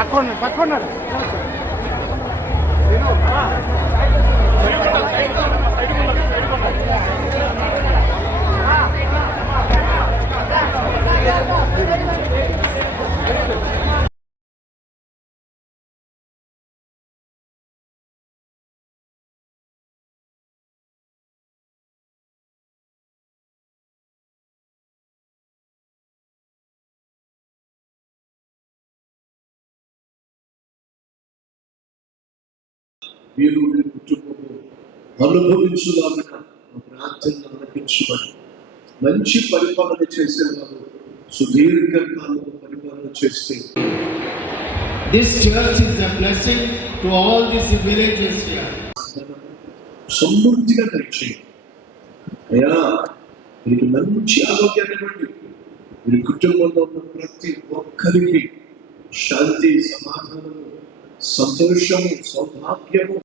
Back corner. మీరు మీ కుటుంబము అనుభవించులాగా ప్రార్థన అనిపించమని మంచి పరిపాలన చేసేవారు సుదీర్ఘకాలం పరిపాలన చేస్తే. This church is a blessing to all these villages here. సమృద్ధిగా దయచేయండి అయ్యా మీకు మంచి ఆరోగ్యాన్ని ఇవ్వండి. మీ కుటుంబంలో ఉన్న ప్రతి ఒక్కరికి శాంతి సమాధానము సంతోషము సౌభాగ్యము